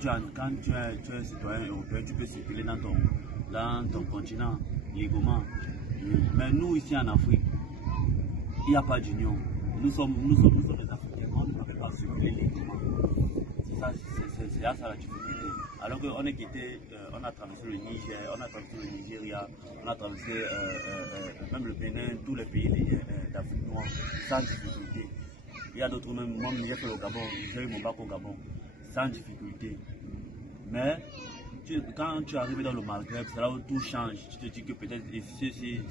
tu es un citoyen européen, tu peux circuler dans ton continent légalement. Mais nous, ici en Afrique, il n'y a pas d'union. Nous sommes les Africains, on ne peut pas circuler légalement. C'est ça la difficulté. Alors qu'on est quitté, on a traversé le Niger, on a traversé le Nigeria, on a traversé même le Bénin, tous les pays d'Afrique noire, sans difficulté. Il y a d'autres même, moi j'ai fait au Gabon, j'ai eu mon bac au Gabon, sans difficulté. Mais quand tu arrives dans le Maghreb, c'est là où tout change. Tu te dis que peut-être ici,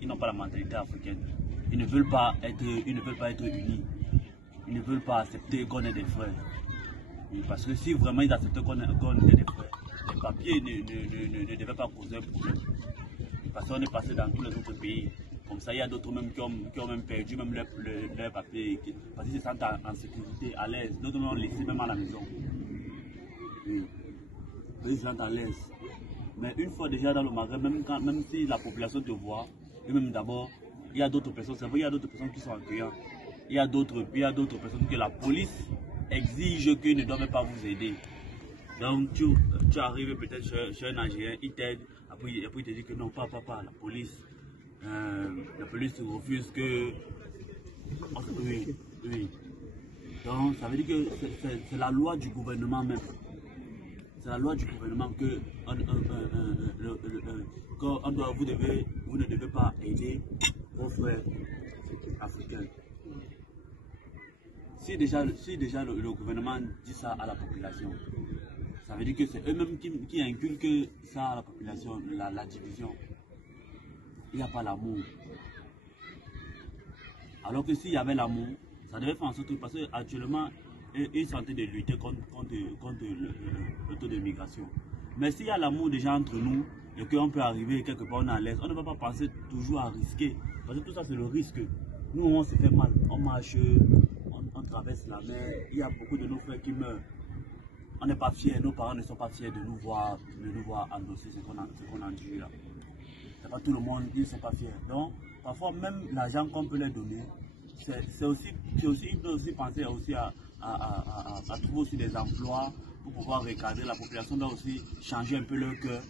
ils n'ont pas la mentalité africaine. Ils ne veulent pas être unis. Ils ne veulent pas accepter qu'on ait des frères. Parce que si vraiment ils acceptaient qu'on ait des frères, les papiers ne devaient pas causer un problème. Parce qu'on est passé dans tous les autres pays. Comme ça, il y a d'autres même qui ont même perdu même leurs papiers. Parce qu'ils se sentent en sécurité, à l'aise. D'autres l'ont laissé même à la maison. Oui. Ils se sentent à l'aise. Mais une fois déjà dans le Maghreb, même si la population te voit, et même d'abord, il y a d'autres personnes, c'est vrai, il y a d'autres personnes qui sont accueillantes. Il y a d'autres personnes que la police exige qu'ils ne doivent pas vous aider. Donc tu arrives peut-être chez un Algérien, il t'aide, après il te dit que non, pas, la police refuse que... Oui. Donc ça veut dire que c'est la loi du gouvernement même. C'est la loi du gouvernement que vous ne devez pas aider vos frères africains. Si déjà le gouvernement dit ça à la population, ça veut dire que c'est eux-mêmes qui inculquent ça à la population, la division. Il n'y a pas l'amour. Alors que s'il y avait l'amour, ça devait faire en sorte que, parce qu'actuellement, ils sont en train de lutter contre le taux de migration. Mais s'il y a l'amour déjà entre nous, et qu'on peut arriver quelque part, on est à l'aise, on ne va pas penser toujours à risquer. Parce que tout ça, c'est le risque. Nous, on se fait mal. On marche, on traverse la mer. Il y a beaucoup de nos frères qui meurent. On n'est pas fiers, nos parents ne sont pas fiers de nous voir endosser ce qu'on endure là. C'est pas tout le monde, ils ne sont pas fiers. Donc, parfois, même l'argent qu'on peut leur donner, ils peuvent aussi penser aussi à trouver aussi des emplois pour pouvoir recadrer. La population doit aussi changer un peu leur cœur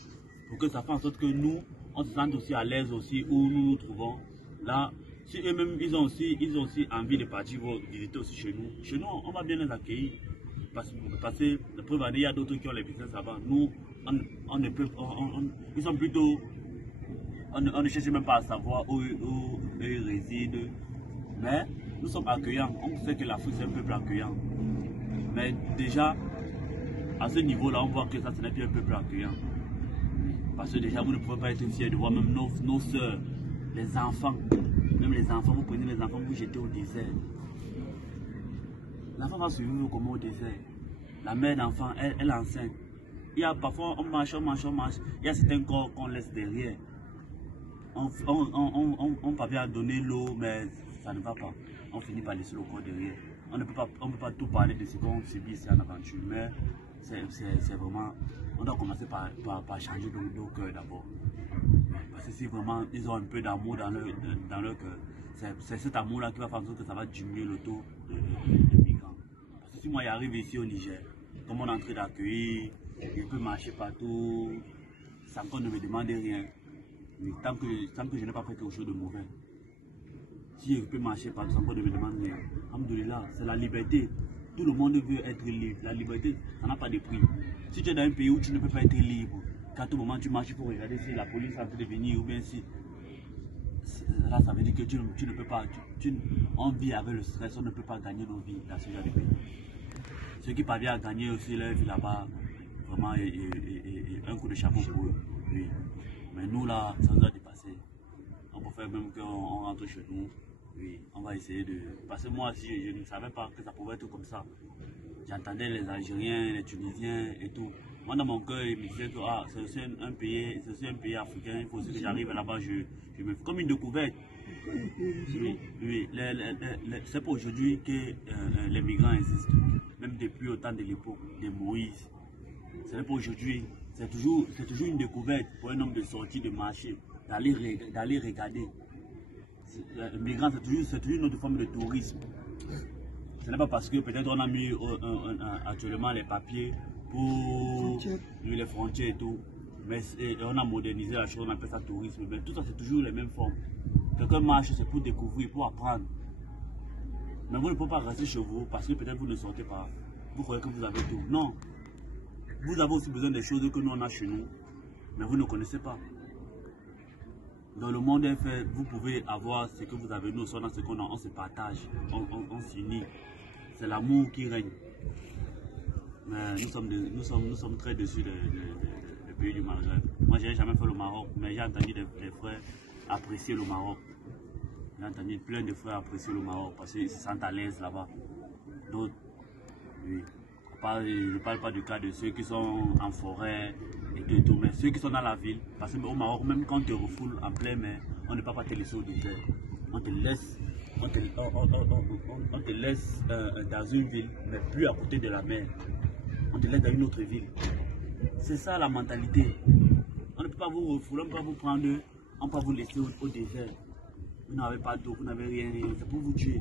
pour que ça fasse en sorte que nous, on se sente aussi à l'aise aussi où nous nous trouvons. Là, si eux-mêmes, ils ont aussi envie de partir visiter aussi chez nous. Chez nous, on va bien les accueillir. Parce que la preuve année, il y a d'autres qui ont les business avant. Nous, ils sont plutôt... On ne cherche même pas à savoir où ils résident. Mais nous sommes accueillants. On sait que l'Afrique, c'est un peuple accueillant. Mais déjà, à ce niveau-là, on voit que ça, ce n'est plus un peuple accueillant. Parce que déjà, vous ne pouvez pas être fiers de voir même nos soeurs, les enfants. Même les enfants, vous prenez les enfants, vous jetez au désert. L'enfant va survivre comme au désert. La mère d'enfant, elle enceinte. Il y a parfois, on marche. Il y a certains corps qu'on laisse derrière. On parvient à donner l'eau, mais ça ne va pas. On finit par laisser le corps derrière. On ne peut pas tout parler de ce qu'on subit ici en aventure, mais c'est vraiment... On doit commencer par changer nos cœurs d'abord. Parce que si vraiment ils ont un peu d'amour dans leur cœur, c'est cet amour-là qui va faire en sorte que ça va diminuer le taux de migrants. Parce que si moi j'arrive ici au Niger, comme on est en train d'accueillir, je peux marcher partout, sans qu'on ne me demande rien. Mais tant que je n'ai pas fait quelque chose de mauvais, si je peux marcher partout sans qu'on ne me demande rien, alhamdoulilah, c'est la liberté. Tout le monde veut être libre. La liberté, ça n'a pas de prix. Si tu es dans un pays où tu ne peux pas être libre, qu'à tout moment tu marches, il faut regarder si la police est en train de venir ou bien si... Là, ça veut dire que tu ne peux pas... On vit avec le stress, on ne peut pas gagner nos vies dans ce genre de pays. Ceux qui parviennent à gagner aussi leur vie là-bas, vraiment, un coup de chapeau pour eux. Oui. Mais nous là, ça nous a dépassé. On peut faire même qu'on rentre chez nous. Oui, on va essayer de... Parce que moi aussi, je ne savais pas que ça pouvait être comme ça. J'entendais les Algériens, les Tunisiens et tout. Moi dans mon cœur, il me disait que c'est aussi un pays africain, il faut aussi que j'arrive là-bas, je me fais comme une découverte. Oui. C'est pour aujourd'hui que les migrants existent. Même depuis au temps de l'époque de Moïse. C'est pour aujourd'hui. C'est toujours une découverte pour un homme de sortir, de marcher, d'aller regarder. Le migrant, c'est toujours une autre forme de tourisme. Ce n'est pas parce que peut-être on a mis actuellement les papiers pour les frontières et tout. Mais on a modernisé la chose, on appelle ça tourisme. Mais tout ça, c'est toujours les mêmes formes. Quelqu'un marche, c'est pour découvrir, pour apprendre. Mais vous ne pouvez pas rester chez vous parce que peut-être vous ne sortez pas. Vous croyez que vous avez tout. Non. Vous avez aussi besoin des choses que nous on a chez nous. Mais vous ne connaissez pas. Dans le monde est fait, vous pouvez avoir ce que vous avez, nous on a ce qu'on a, on se partage, on s'unit. C'est l'amour qui règne. Mais nous sommes très déçus des pays du Maghreb. Moi, je n'ai jamais fait le Maroc, mais j'ai entendu des frères apprécier le Maroc. J'ai entendu plein de frères apprécier le Maroc parce qu'ils se sentent à l'aise là-bas. D'autres, oui. Je ne parle pas du cas de ceux qui sont en forêt et tout, mais ceux qui sont dans la ville, parce qu'au Maroc, même quand on te refoule en plein mer, on ne peut pas te laisser au désert. On te laisse, dans une ville, mais plus à côté de la mer. On te laisse dans une autre ville. C'est ça la mentalité. On ne peut pas vous refouler, on ne peut pas vous prendre, on ne peut pas vous laisser au désert. Vous n'avez pas d'eau, vous n'avez rien, c'est pour vous tuer.